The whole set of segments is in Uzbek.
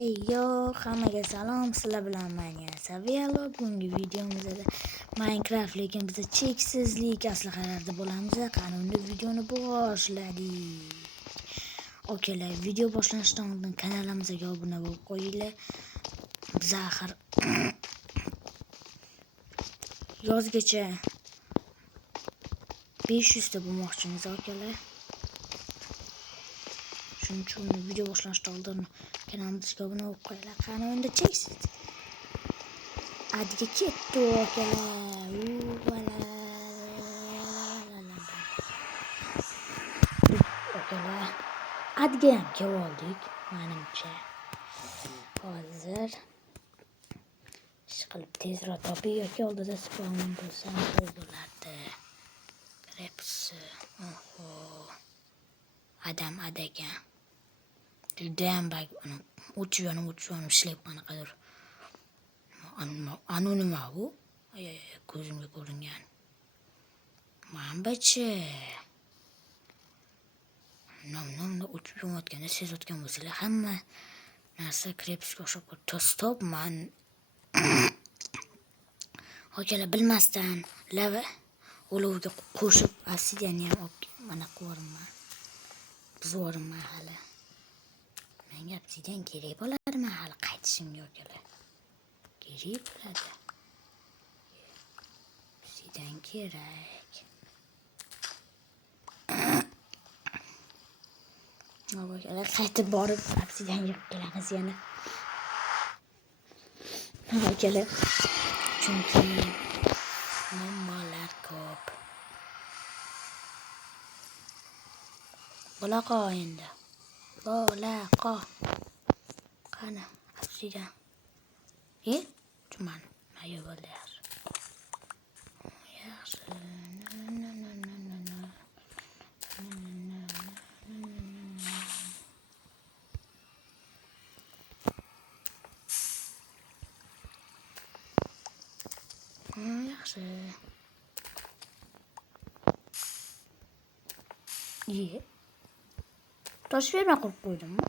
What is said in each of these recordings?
Yo, hammaga salom, sizlar bilan men Saviyalo. Bugungi videomizda Minecraft lekin biz cheksizlik aslahalarida bo'lamiz. Qani unda videoni boshladik. Okeylar, video boshlanishdan oldin kanalimizga obuna bo'lib qo'yinglar. Biz axir yozgacha 500 ta bo'lmoqchimiz, okeylar. Shuning uchun video boshlanishdan oldin kanalimizga obuna bo'lib qo'yinglar. Qani unda cheksiz. Adiga ketdi, okeylar. Okeylar. Adiga ham kelib oldik, menimcha. Hozir ishqilib tezroq topib yoki oldida spawn bo'lsa bo'lardi. Kreps. Oho. Adam adagan. Judayam bak uchiyorum ishlab qanaqadir. Anu nima bu? Ko'zimga ko'ringan. Manbachi. Nomni uchib yonayotganda sezayotgan bo'lsanglar, hamma narsa krepsga o'xshab qoldi. Stop, man. Okeylar, bilmasdan lava olovga qo'shib obsidianni ham mana qo'yarman. Bizvorman hali. Menga obsidian kerak bo'ladimi hali qaytishimga, okeylar. Kerak bo'ladi. Obsidian kerak. Okeylar, qaytib borib obsidian yig'ib kelamiz yana. Okeylar. Chunki muammolar ko'p. Bo'laqa endi. Bo'laqa. Qani, obsidian. Tuman. Mayo bo'ldi yaxshi. Yaxshi. Yaxshi. Tosh vermay qo'yib qo'ydimmi?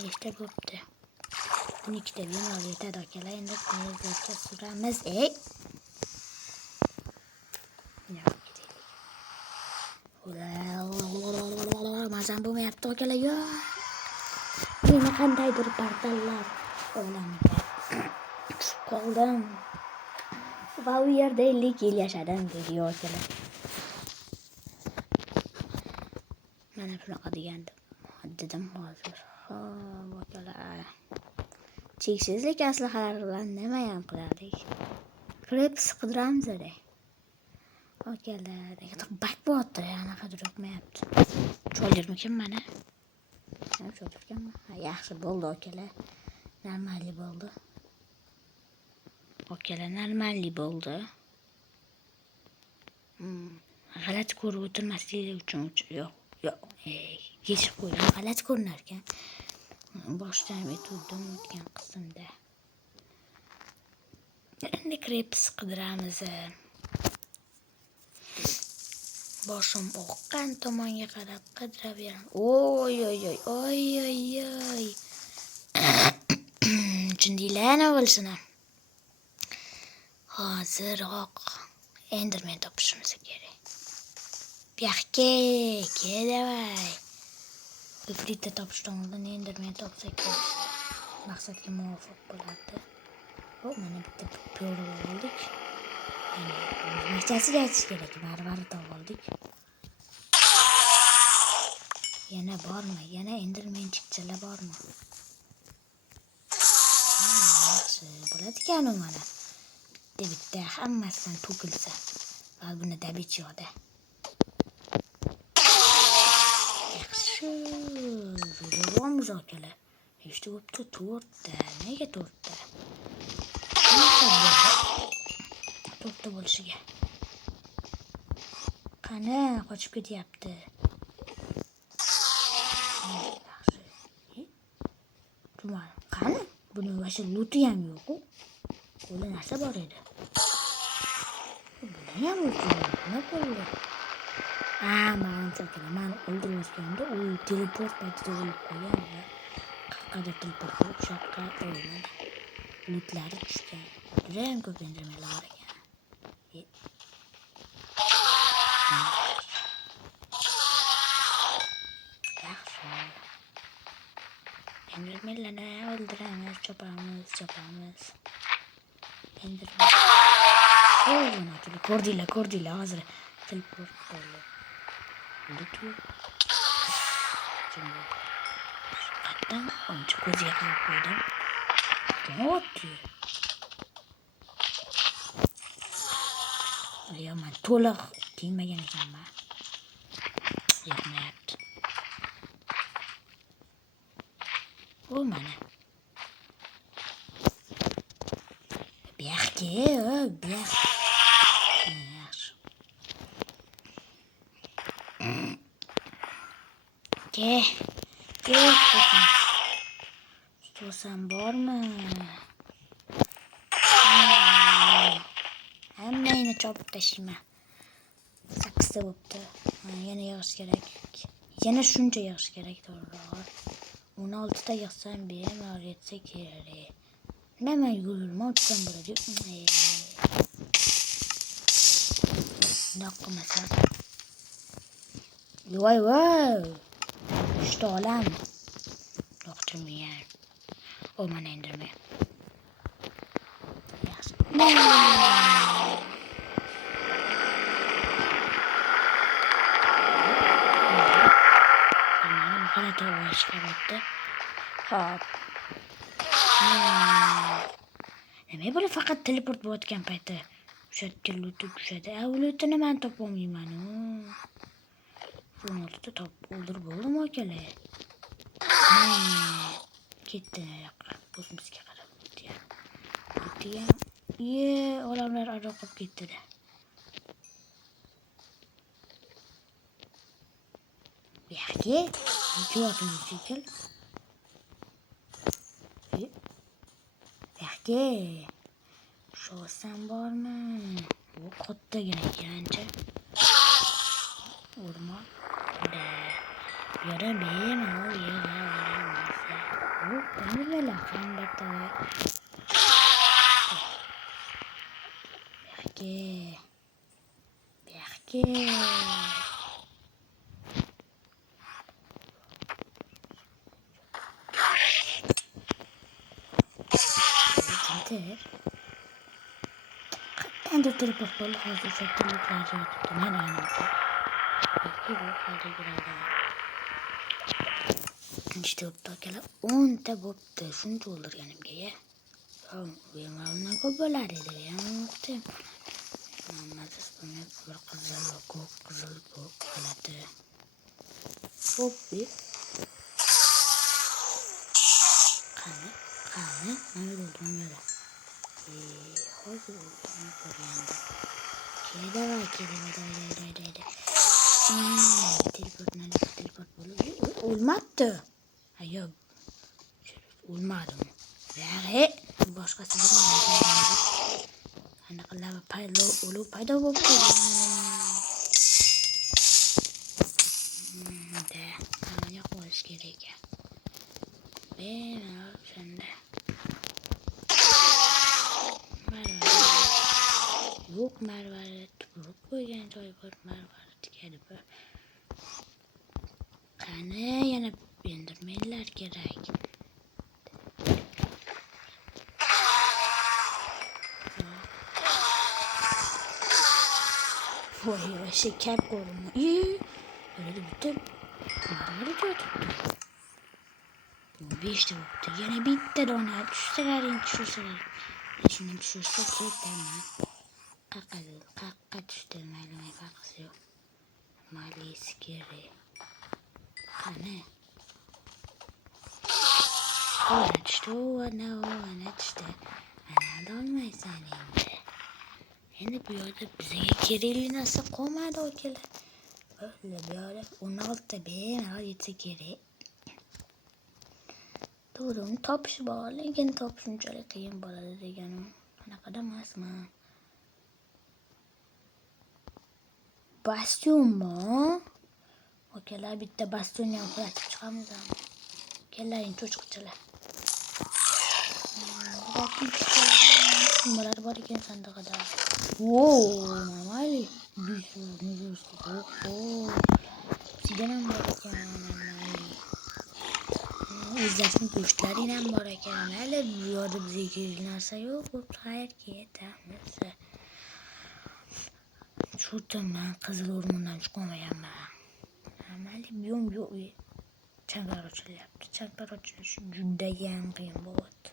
Nechta bo'pti? 12 ta bemalol yetadi, akalar. Endi tezlikka suramiz. Mazam bo'lmayapti, akalar. Meni qandaydir portallar olamida tushib qoldim. Va u yerda 50 yil yashadim dedi, akalar. Mana shunaqa dedim hozir. Akalar. Cheksizlik aslahalari bilan nima ham qilardik? Kreps qidiramiz edi. Akalar, bak bo'pti, anaqadir yo'qmayapti. Cho'ldirmikin mana. Cho'ldirganmi? Yaxshi bo'ldi, akalar. Normalli bo'ldi. Okalar, normalli bo'ldi. G'alati ko'rib o'tirmaslik uchun yo'q. Yechib qo'ydim. G'alati ko'rinar ekan. Boshdan aytdim o'tgan qismda. Endi kreps qidiramiz. Boshim oqqan tomonga qarab qidiraveramiz. Oy. Jindiylar nima bo'lsin? Hoziroq Enderman topishimiz kerak. Buyoqqa davay. Ifritni topishdan oldin Enderman topsak maqsadga muvofiq bo'lardi. Mana bitta piyoda oldik. Nechasiga aytish kerak? Baribir topib oldik. Yana bormi? Yana Enderman chiqchalar bormi? Yaxshi bo'ladi-kan u mana. Bitta hammasidan to'kilsa. Va buni dabich yo'da. Yaxshi. Zo'ramiz, akalar. Nechta bo'pti? 4 ta. Nega 4 ta? 4 ta bo'lishiga. Qani, qochib ketyapti. Yaxshi. Tuman. Qani? Buni vasha luti ham yo'q-ku. Qo'li narsa bor edi. Buni ham luti yo'q. Nima bo'ldi? Mantıklı. Ben öldürmüştüğümde o teleport paytida o'lib qolgan va qayoqqadir teleport bo'lib o'sha yoqqa o'lgan. Lootlari tushgan. Judayam ko'p endermenlar bor ekan. Yaxshi. Endermenlarni o'ldiramiz, chopamiz. Endermen. Ko'rdinglar hozir teleport bo'ldi. Hatta oncha ko'ziga qarab qo'ydim. Men to'liq kiymagan ekanman. Yoqmayapti. O mana. Bu yoqqa, yaxshi. Ke. Tutsam bormi? Hammangni chopib tashlayman. 8 ta bo'pti. Yana yig'ish kerak. Yana shuncha yig'ish kerak to'g'riroq. 16 ta yig'sam bemalol yetsa kerak. Nima yugurma o'tsam bo'ladi. Naq qilmasam. Voy. İşte olam. Doktormuyan. O mana enderman. Yaxshi. Mana to'g'ri chiqyapti. Hop. Nima bo'lib faqat teleport bo'layotgan payti o'sha yerga loot tushadi. Lootni men topolmayman. 16 ta top o'ldirib bo'ldim akalar. Ketdi yoqqa. O'zimizga qarab o'tdi. Odamlar aro qolib ketdi. Bu yoqqa ko'rdim shekil. Yoqqa sho'sam bormi? Bu kattagina ekancha. O'rmon. Yara bemalol yig'averamiz. Nimalar qanday Yoqqa. Qanday teleport bo'ldi hozir shakilliklar yotibdi. Mana aniqda. İşte bo'pti akalar. 10 ta bo'pti. Shuncha o'ldirganimga ya. Bemalol ko'p bo'lar edi. Qizil ko'k qiladi. Hoppi. Qani. Mana bo'ldi. Hozir o'ldirib ko'rganda. Keladi. Teleport bo'ldi. O'lmabdi. Yo'q. O'lmadim. Boshqasi bo'lmaydi. Aniqlab paydo bo'ldi. Qanday qo'yish kerak ekan. Bemalol shunda. Yo'q, marvarid turib qo'ygan joy bor, marvarid tikadi bir. Qani yana endermenlar kerak. Voy, shekar ko'rma. Öyle bitti. Marvarid yotibdi. 5 ta bo'pti. Yana bitta dona tushirsalar. Shuni tushirsa ketaman. Qaqqa tushdi, mayli farqi yo'q. Malisi kerak. Qani. Ona tushdi. Ana olmaysan endi. Endi bu yerda bizga kerakli narsa qolmadi akalar. Böyle bu yerda 16 ta bemalol yetsa kerak. To'g'ri, topish bor, lekin topish unchalik qiyin bo'ladi deganim. Anaqada emasman. bastionmi? Akalar bitta bastionni ham qulatib chiqamiz. Kellaring cho'chqichalar. Nimalar bor ekan sandig'ida? Normali. Obsidian ham bor ekan, normali. O'zlarining go'shtlari ham bor ekan. Hali bu yerda bizga kerak narsa yo'q. Qayerga yetamiz? Shu man qizil o'rmondan chiqolmaganman. Normali biyom yo'q. Changlar ochilyapti. Changlar ochilishi judayam qiyin bo'lyapti.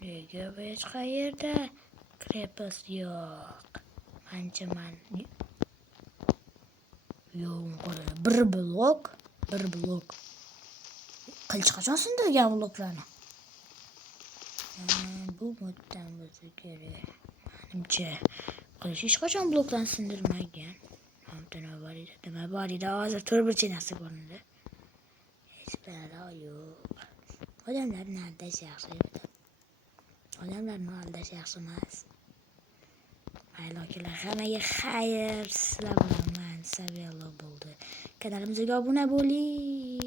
Nega hech qayerda krepos yo'q? Manchaman. Yo'q, qo'lida bir blok. Qilch qachon sindirgan bloklarni? Bu moddan bo'lsa kerak. Menimcha qilish hech qachon blokdan sindirmagan. Nima bor edi? Hozir turburchinasi ko'rindi. Hech balo yo'q. Odamlarni aldash yaxshi edi. Odamlarni aldash yaxshi emas. Mayli akalar, hammaga xayr. Sizlar bilan man Savelo bo'ldi. Kanalimizga obuna bo'ling.